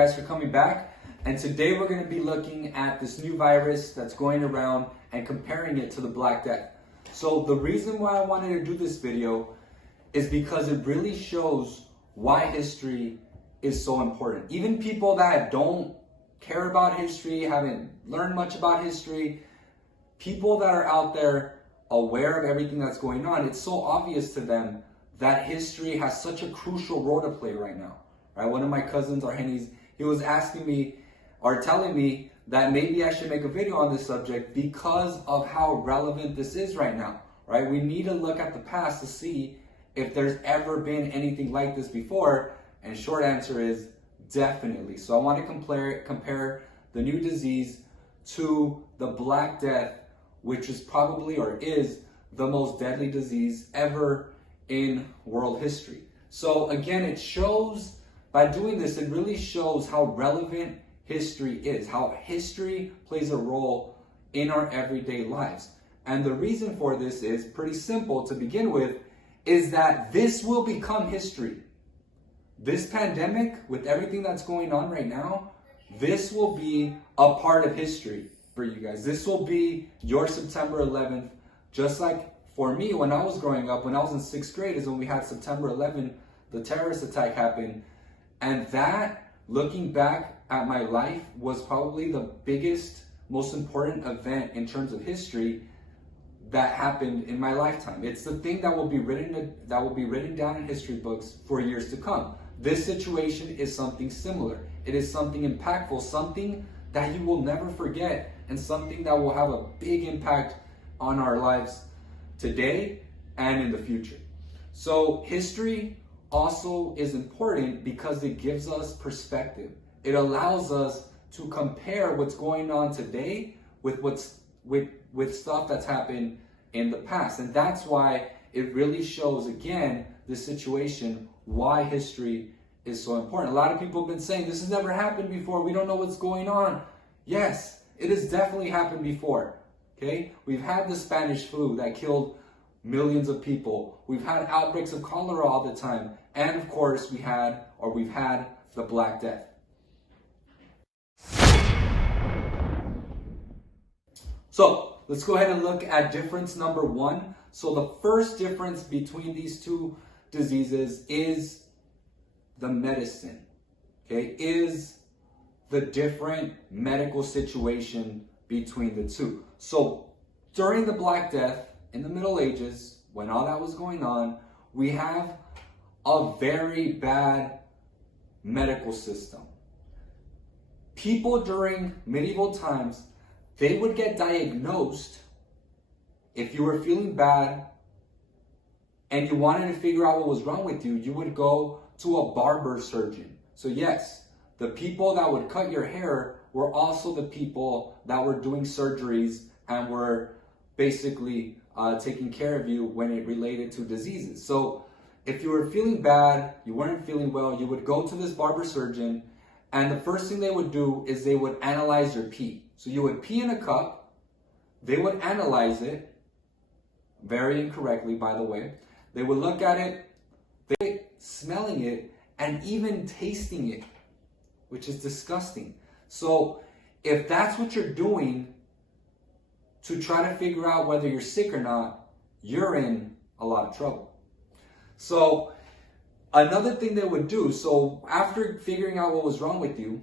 guys for coming back. And today we're going to be looking at this new virus that's going around and comparing it to the Black Death. So the reason why I wanted to do this video is because it really shows why history is so important. Even people that don't care about history, haven't learned much about history, people that are out there aware of everything that's going on, it's so obvious to them that history has such a crucial role to play right now. Right? One of my cousins, Argenis, he was asking me or telling me that maybe I should make a video on this subject because of how relevant this is right now. Right? We need to look at the past to see if there's ever been anything like this before, and short answer is definitely. So I want to compare the new disease to the Black Death, which is probably or is the most deadly disease ever in world history. So again, it shows, by doing this, it really shows how relevant history is, how history plays a role in our everyday lives. And the reason for this is pretty simple to begin with, is that this will become history. This pandemic, with everything that's going on right now, this will be a part of history for you guys. This will be your September 11th, just like for me when I was growing up, when I was in 6th grade is when we had September 11th, the terrorist attack happened. And that, looking back at my life, was probably the biggest, most important event in terms of history that happened in my lifetime. It's the thing that will be written down in history books for years to come. This situation is something similar. It is something impactful, something that you will never forget, and something that will have a big impact on our lives today and in the future. So history also is important because it gives us perspective. It allows us to compare what's going on today with with stuff that's happened in the past. And that's why it really shows, again, this situation, why history is so important. A lot of people have been saying, this has never happened before, we don't know what's going on. Yes, it has definitely happened before. Okay? We've had the Spanish flu that killed millions of people. We've had outbreaks of cholera all the time. And of course, we've had the Black Death. So let's go ahead and look at difference number one. So the first difference between these two diseases is the medicine. Okay? Is the different medical situation between the two. So during the Black Death, in the Middle Ages, when all that was going on, we have a very bad medical system. People during medieval times, they would get diagnosed if you were feeling bad and you wanted to figure out what was wrong with you, you would go to a barber surgeon. So yes, the people that would cut your hair were also the people that were doing surgeries and were basically taking care of you when it related to diseases. So if you were feeling bad, you weren't feeling well, you would go to this barber surgeon, and the first thing they would do is they would analyze your pee. So you would pee in a cup, they would analyze it, very incorrectly by the way. They would look at it, they smelling it, and even tasting it, which is disgusting. So if that's what you're doing to try to figure out whether you're sick or not, you're in a lot of trouble. So another thing they would do, so after figuring out what was wrong with you,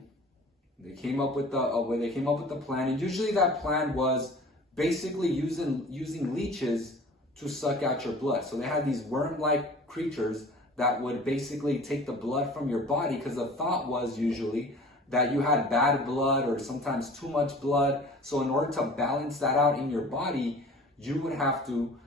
they came up with the plan, and usually that plan was basically using leeches to suck out your blood. So they had these worm-like creatures that would basically take the blood from your body, because the thought was usually that you had bad blood or sometimes too much blood. So in order to balance that out in your body, you would have to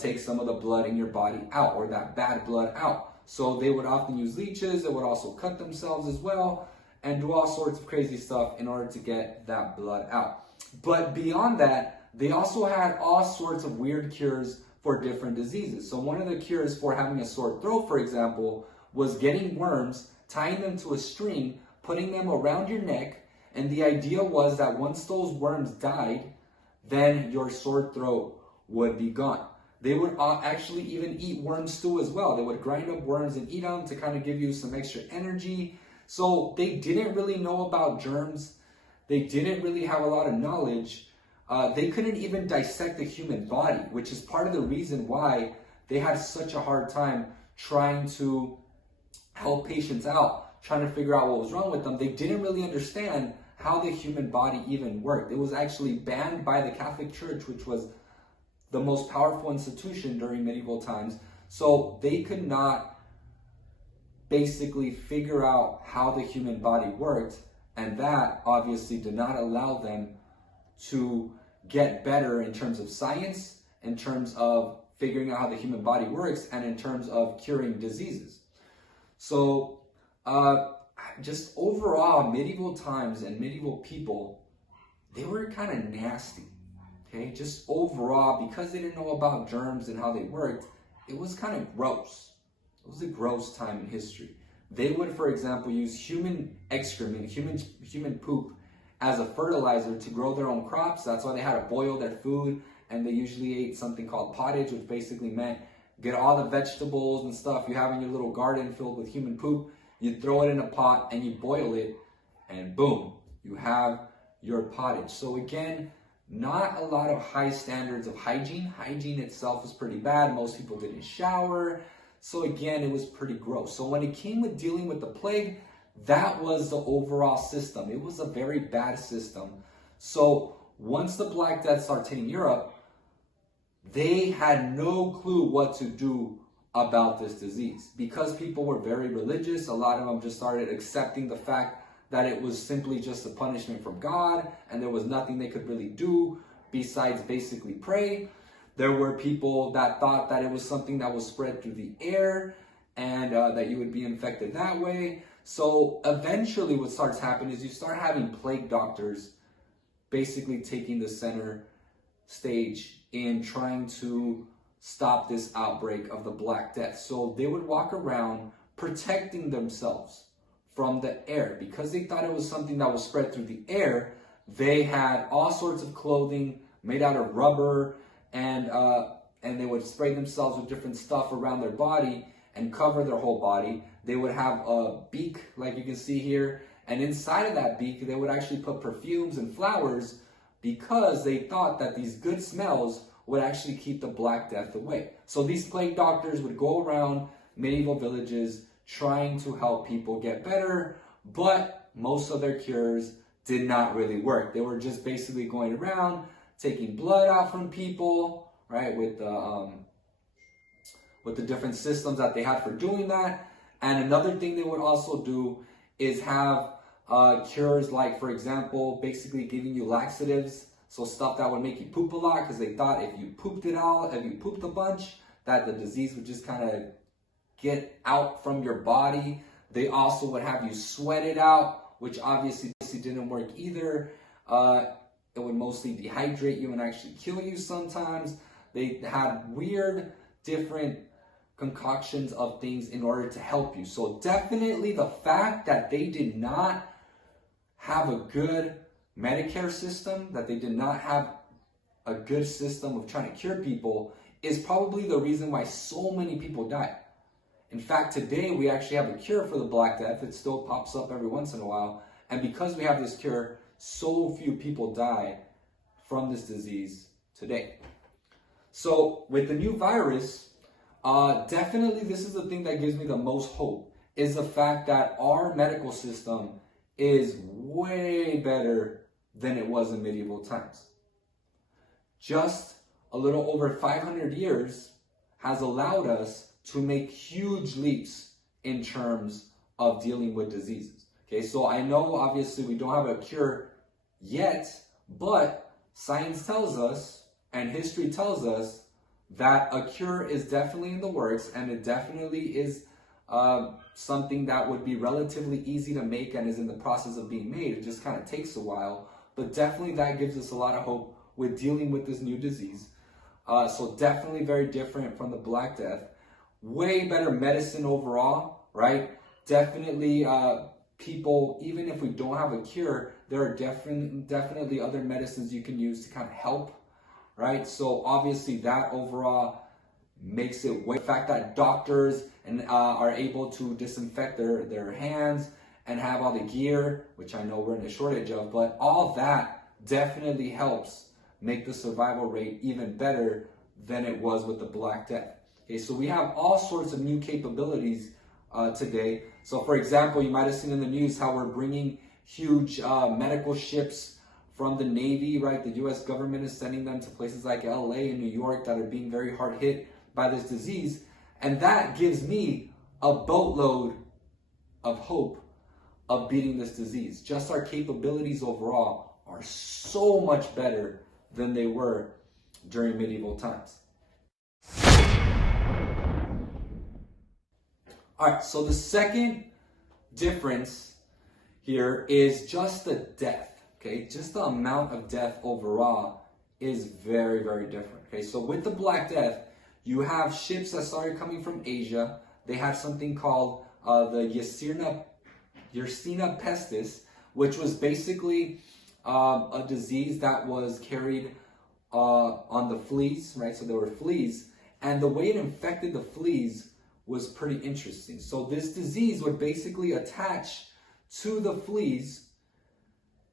take some of the blood in your body out, or that bad blood out. So they would often use leeches. They would also cut themselves as well and do all sorts of crazy stuff in order to get that blood out. But beyond that, they also had all sorts of weird cures for different diseases. So one of the cures for having a sore throat, for example, was getting worms, tying them to a string, putting them around your neck, and the idea was that once those worms died, then your sore throat would be gone. They would actually even eat worm stew as well. They would grind up worms and eat them to kind of give you some extra energy, So they didn't really know about germs. They didn't really have a lot of knowledge. They couldn't even dissect the human body, which is part of the reason why they had such a hard time trying to help patients out, trying to figure out what was wrong with them. They didn't really understand how the human body even worked. It was actually banned by the Catholic Church, which was the most powerful institution during medieval times. So they could not basically figure out how the human body worked, and that obviously did not allow them to get better in terms of science, in terms of figuring out how the human body works, and in terms of curing diseases. So just overall, medieval times and medieval people, they were kind of nasty. Okay, just overall, because they didn't know about germs and how they worked, it was kind of gross. It was a gross time in history. They would, for example, use human excrement, human poop as a fertilizer to grow their own crops. That's why they had to boil their food, and they usually ate something called pottage, which basically meant get all the vegetables and stuff you have in your little garden filled with human poop, you throw it in a pot and you boil it, and boom, you have your pottage. So again, not a lot of high standards of hygiene. Hygiene itself was pretty bad. Most people didn't shower. So again, it was pretty gross. So when it came with dealing with the plague, that was the overall system. It was a very bad system. So once the Black Death started hitting Europe, they had no clue what to do about this disease. Because people were very religious, a lot of them just started accepting the fact that it was simply just a punishment from God, and there was nothing they could really do besides basically pray. There were people that thought that it was something that was spread through the air, and that you would be infected that way. So eventually what starts happening is you start having plague doctors basically taking the center stage in trying to stop this outbreak of the Black Death. So they would walk around protecting themselves from the air. Because they thought it was something that was spread through the air, they had all sorts of clothing made out of rubber, and they would spray themselves with different stuff around their body and cover their whole body. They would have a beak, like you can see here, and inside of that beak, they would actually put perfumes and flowers, because they thought that these good smells would actually keep the Black Death away. So these plague doctors would go around medieval villages trying to help people get better, but most of their cures did not really work. They were just basically going around taking blood out from people, right, with the different systems that they had for doing that. And another thing they would also do is have cures like, for example, basically giving you laxatives, so stuff that would make you poop a lot, because they thought if you pooped a bunch, that the disease would just kind of get out from your body. They also would have you sweat it out, which obviously didn't work either. It would mostly dehydrate you and actually kill you sometimes. They had weird, different concoctions of things in order to help you. So definitely the fact that they did not have a good Medicare system, that they did not have a good system of trying to cure people, is probably the reason why so many people died. In fact, today we actually have a cure for the Black Death. It still pops up every once in a while. And because we have this cure, so few people die from this disease today. So with the new virus, definitely this is the thing that gives me the most hope, is the fact that our medical system is way better than it was in medieval times. Just a little over 500 years has allowed us to make huge leaps in terms of dealing with diseases. Okay, so I know obviously we don't have a cure yet, but science tells us and history tells us that a cure is definitely in the works, and it definitely is something that would be relatively easy to make and is in the process of being made. It just kind of takes a while, but definitely that gives us a lot of hope with dealing with this new disease. So definitely very different from the Black Death. Way better medicine overall, right? Definitely people, even if we don't have a cure, there are definitely other medicines you can use to kind of help, right? So obviously that overall makes it way. The fact that doctors are able to disinfect their hands and have all the gear, which I know we're in a shortage of, but all that definitely helps make the survival rate even better than it was with the Black Death. Okay, so we have all sorts of new capabilities today. So for example, you might have seen in the news how we're bringing huge medical ships from the Navy, right? The US government is sending them to places like LA and New York that are being very hard hit by this disease. And that gives me a boatload of hope of beating this disease. Just our capabilities overall are so much better than they were during medieval times. All right, so the second difference here is just the death, okay? Just the amount of death overall is very, very different, okay? So with the Black Death, you have ships that started coming from Asia. They had something called the Yersinia pestis, which was basically a disease that was carried on the fleas, right? So there were fleas, and the way it infected the fleas was pretty interesting. So this disease would basically attach to the fleas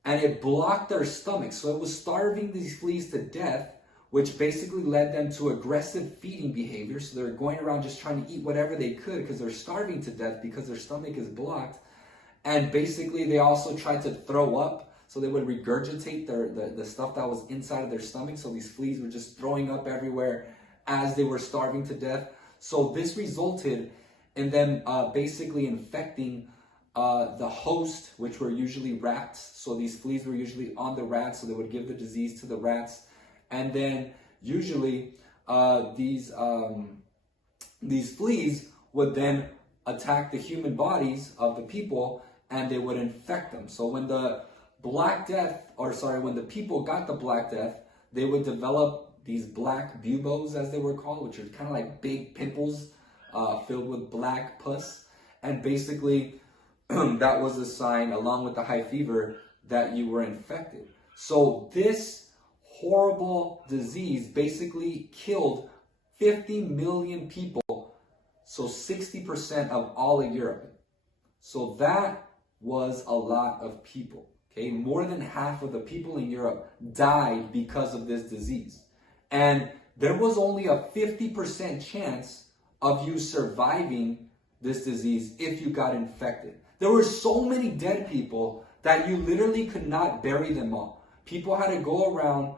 and it blocked their stomachs. So it was starving these fleas to death, which basically led them to aggressive feeding behavior. So they're going around just trying to eat whatever they could because they're starving to death because their stomach is blocked. And basically they also tried to throw up. So they would regurgitate the stuff that was inside of their stomach. So these fleas were just throwing up everywhere as they were starving to death. So this resulted in them basically infecting the host, which were usually rats. So these fleas were usually on the rats, so they would give the disease to the rats. And then usually these fleas would then attack the human bodies of the people and they would infect them. So when the when the people got the Black Death, they would develop these black buboes, as they were called, which are kind of like big pimples filled with black pus. And basically, that was a sign, along with the high fever, that you were infected. So this horrible disease basically killed 50 million people, so 60% of all of Europe. So that was a lot of people. Okay, more than half of the people in Europe died because of this disease. And there was only a 50% chance of you surviving this disease if you got infected. There were so many dead people that you literally could not bury them all. People had to go around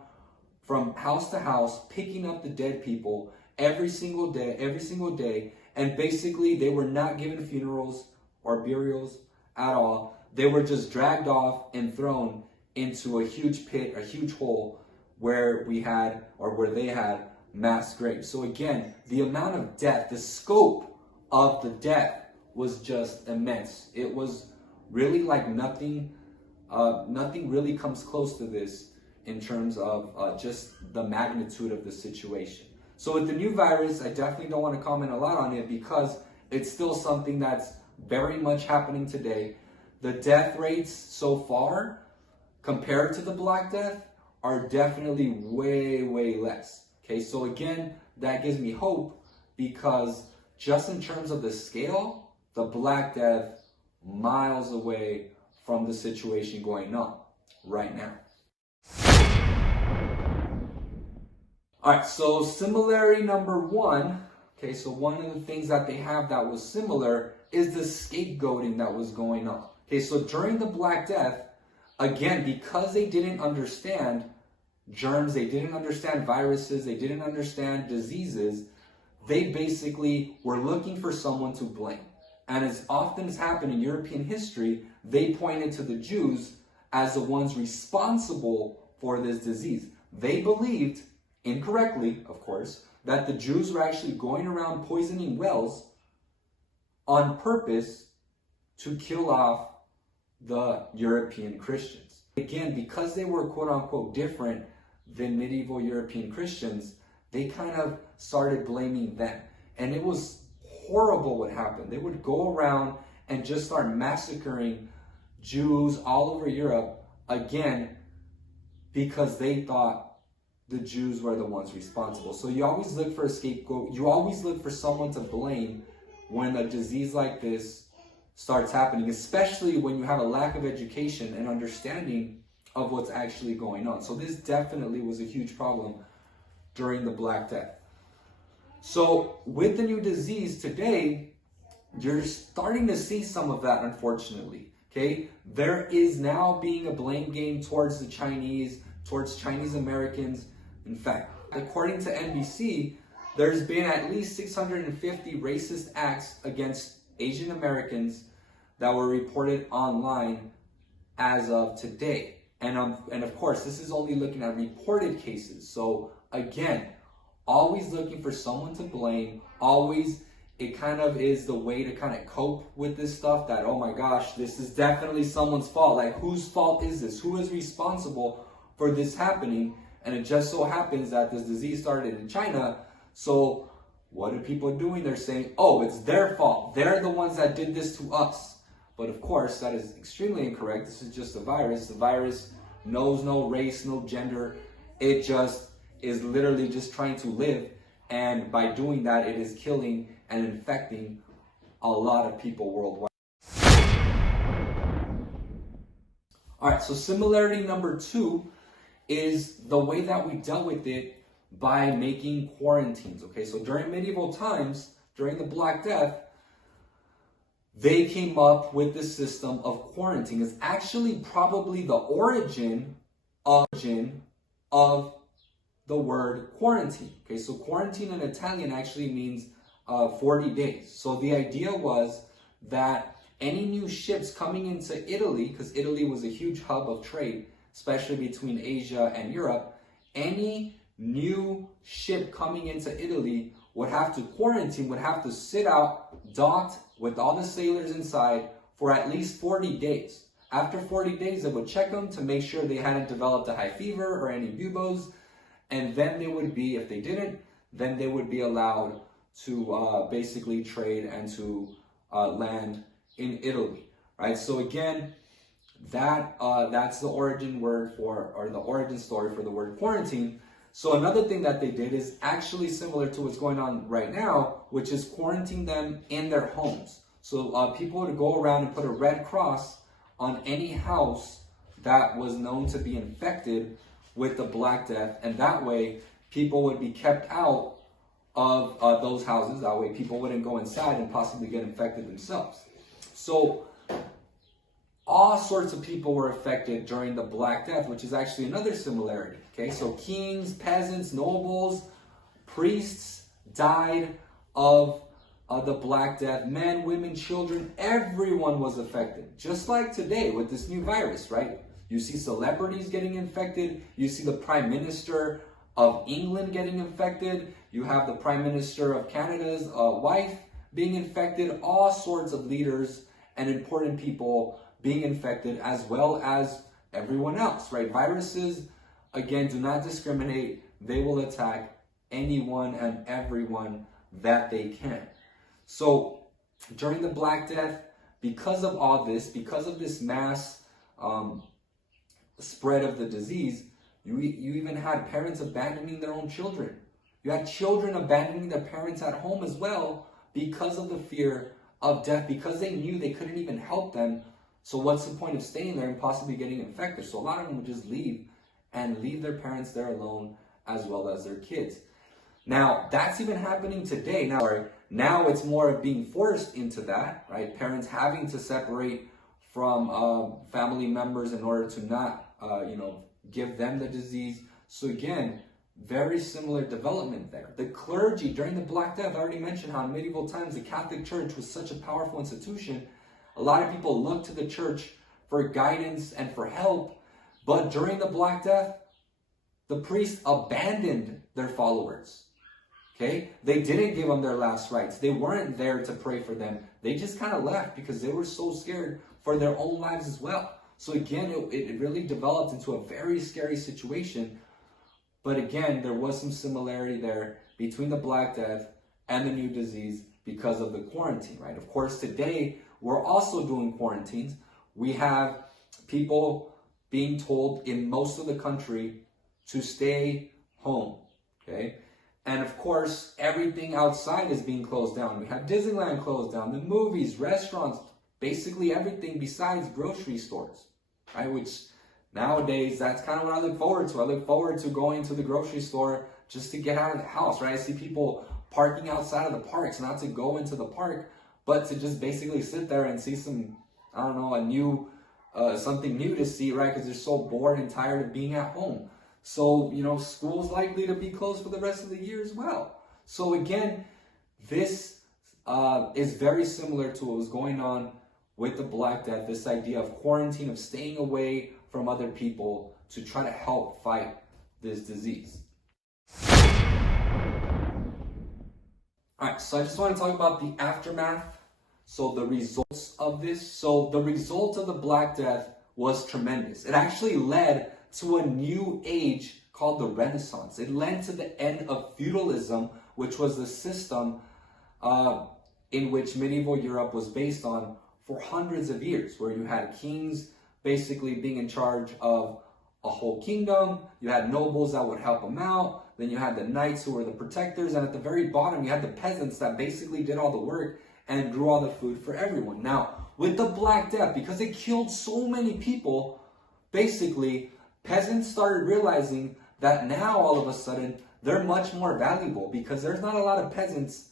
from house to house picking up the dead people every single day, and basically they were not given funerals or burials at all. They were just dragged off and thrown into a huge pit, a huge hole, where they had mass graves. So again, the amount of death, the scope of the death was just immense. It was really like nothing really comes close to this in terms of just the magnitude of the situation. So with the new virus, I definitely don't want to comment a lot on it because it's still something that's very much happening today. The death rates so far, compared to the Black Death, are definitely way, way less. Okay, so again, that gives me hope because just in terms of the scale, the Black Death miles away from the situation going on right now. All right, so similarity number one, okay, so one of the things that they have that was similar is the scapegoating that was going on. Okay, so during the Black Death, again, because they didn't understand germs, they didn't understand viruses, they didn't understand diseases, they basically were looking for someone to blame. And as often has happened in European history, they pointed to the Jews as the ones responsible for this disease. They believed, incorrectly, of course, that the Jews were actually going around poisoning wells on purpose to kill off the European Christians. Again, because they were quote-unquote different than medieval European Christians, they kind of started blaming them. And it was horrible what happened. They would go around and just start massacring Jews all over Europe, again, because they thought the Jews were the ones responsible. So you always look for a scapegoat. You always look for someone to blame when a disease like this starts happening, especially when you have a lack of education and understanding of what's actually going on. So this definitely was a huge problem during the Black Death. So with the new disease today, you're starting to see some of that, unfortunately. Okay, there is now being a blame game towards the Chinese, towards Chinese Americans. In fact, according to NBC, there's been at least 650 racist acts against Asian Americans that were reported online as of today. And of course, this is only looking at reported cases. So again, always looking for someone to blame. Always, it kind of is the way to kind of cope with this stuff that, oh my gosh, this is definitely someone's fault. Like, whose fault is this? Who is responsible for this happening? And it just so happens that this disease started in China. So what are people doing? They're saying, oh, it's their fault. They're the ones that did this to us. But of course, that is extremely incorrect. This is just a virus. The virus knows no race, no gender. It just is literally just trying to live. And by doing that, it is killing and infecting a lot of people worldwide. All right, so similarity number 2 is the way that we dealt with it by making quarantines. Okay, so during medieval times, during the Black Death, they came up with this system of quarantine. It's actually probably the origin of the word quarantine. Okay, so quarantine in Italian actually means 40 days. So the idea was that any new ships coming into Italy, because Italy was a huge hub of trade, especially between Asia and Europe, any new ship coming into Italy would have to quarantine, would have to sit out, docked with all the sailors inside for at least 40 days. After 40 days, they would check them to make sure they hadn't developed a high fever or any buboes. And then they would be, if they didn't, then they would be allowed to basically trade and to land in Italy, right? So again, that's the origin word for, or the origin story for the word quarantine. So another thing that they did is actually similar to what's going on right now, which is quarantine them in their homes. So people would go around and put a red cross on any house that was known to be infected with the Black Death, and that way people would be kept out of those houses. That way people wouldn't go inside and possibly get infected themselves. So all sorts of people were affected during the Black Death, which is actually another similarity. Okay, so kings, peasants, nobles, priests died of the Black Death. Men, women, children, everyone was affected. Just like today with this new virus, right? You see celebrities getting infected. You see the Prime Minister of England getting infected. You have the Prime Minister of Canada's wife being infected. All sorts of leaders and important people being infected, as well as everyone else, right? Viruses, again, do not discriminate. They will attack anyone and everyone that they can. So during the Black Death, because of all this, because of this mass spread of the disease, you even had parents abandoning their own children. You had children abandoning their parents at home as well because of the fear of death, because they knew they couldn't even help them. So what's the point of staying there and possibly getting infected? So a lot of them would just leave and leave their parents there alone, as well as their kids. Now, that's even happening today. Now it's more of being forced into that, right? Parents having to separate from family members in order to not, give them the disease. So again, very similar development there. The clergy during the Black Death, I already mentioned how in medieval times the Catholic Church was such a powerful institution. A lot of people looked to the church for guidance and for help. But during the Black Death, the priests abandoned their followers. Okay? They didn't give them their last rites. They weren't there to pray for them. They just kind of left because they were so scared for their own lives as well. So again, it really developed into a very scary situation. But again, there was some similarity there between the Black Death and the new disease because of the quarantine, right? Of course, today, we're also doing quarantines. We have people being told in most of the country to stay home, okay? And of course, everything outside is being closed down. We have Disneyland closed down, the movies, restaurants, basically everything besides grocery stores, right? Which nowadays, that's kind of what I look forward to. I look forward to going to the grocery store just to get out of the house, right? I see people parking outside of the parks, not to go into the park, but to just basically sit there and see some, I don't know, something new to see, right? Because they're so bored and tired of being at home. So, school's likely to be closed for the rest of the year as well. So again, this is very similar to what was going on with the Black Death, this idea of quarantine, of staying away from other people to try to help fight this disease. All right, so I just want to talk about the aftermath. So the results of this. So the result of the Black Death was tremendous. It actually led to a new age called the Renaissance. It led to the end of feudalism, which was the system in which medieval Europe was based on for hundreds of years, where you had kings basically being in charge of a whole kingdom. You had nobles that would help them out. Then you had the knights who were the protectors. And at the very bottom, you had the peasants that basically did all the work and grew all the food for everyone. Now, with the Black Death, because it killed so many people, basically, peasants started realizing that now, all of a sudden, they're much more valuable because there's not a lot of peasants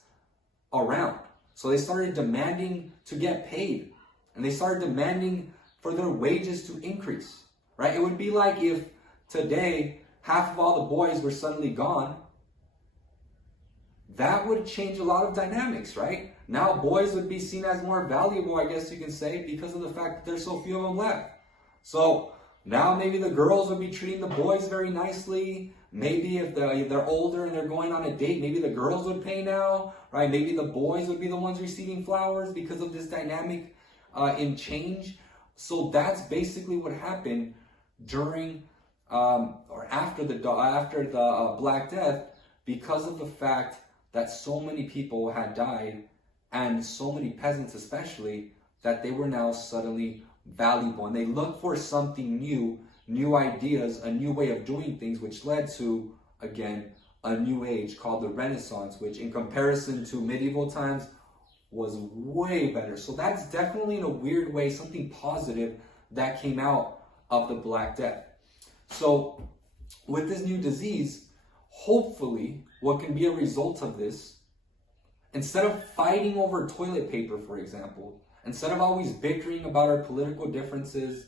around. So they started demanding to get paid. And they started demanding for their wages to increase, right? It would be like if today, half of all the boys were suddenly gone. That would change a lot of dynamics, right? Now boys would be seen as more valuable, I guess you can say, because of the fact that there's so few of them left. So now maybe the girls would be treating the boys very nicely. Maybe if they're older and they're going on a date, maybe the girls would pay now, right? Maybe the boys would be the ones receiving flowers because of this dynamic in change. So that's basically what happened during or after the Black Death, because of the fact that so many people had died, and so many peasants especially, that they were now suddenly valuable. And they looked for something new, new ideas, a new way of doing things, which led to, again, a new age called the Renaissance, which in comparison to medieval times was way better. So that's definitely, in a weird way, something positive that came out of the Black Death. So with this new disease, hopefully what can be a result of this, instead of fighting over toilet paper, for example, instead of always bickering about our political differences,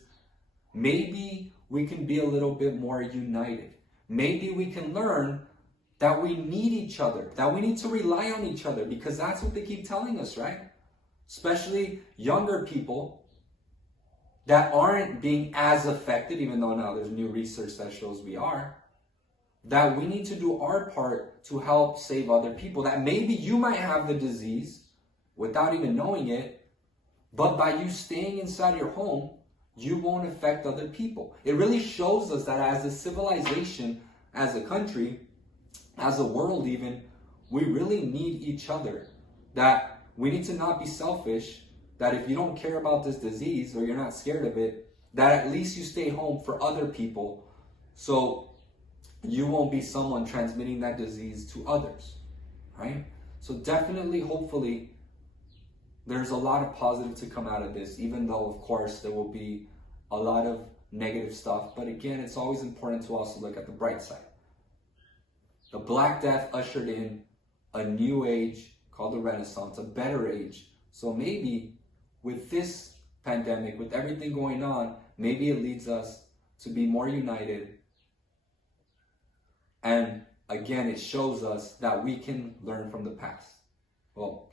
maybe we can be a little bit more united. Maybe we can learn that we need each other, that we need to rely on each other, because that's what they keep telling us, right? Especially younger people that aren't being as affected, even though now there's new research that shows we are, that we need to do our part to help save other people. That maybe you might have the disease without even knowing it, but by you staying inside your home, you won't affect other people. It really shows us that as a civilization, as a country, as a world even, we really need each other. That we need to not be selfish, that if you don't care about this disease or you're not scared of it, that at least you stay home for other people so you won't be someone transmitting that disease to others, right? So definitely, hopefully, there's a lot of positive to come out of this, even though, of course, there will be a lot of negative stuff. But again, it's always important to also look at the bright side. The Black Death ushered in a new age called the Renaissance, a better age. So maybe with this pandemic, with everything going on, maybe it leads us to be more united. And again, it shows us that we can learn from the past. Well,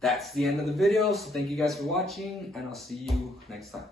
that's the end of the video. So thank you guys for watching, and I'll see you next time.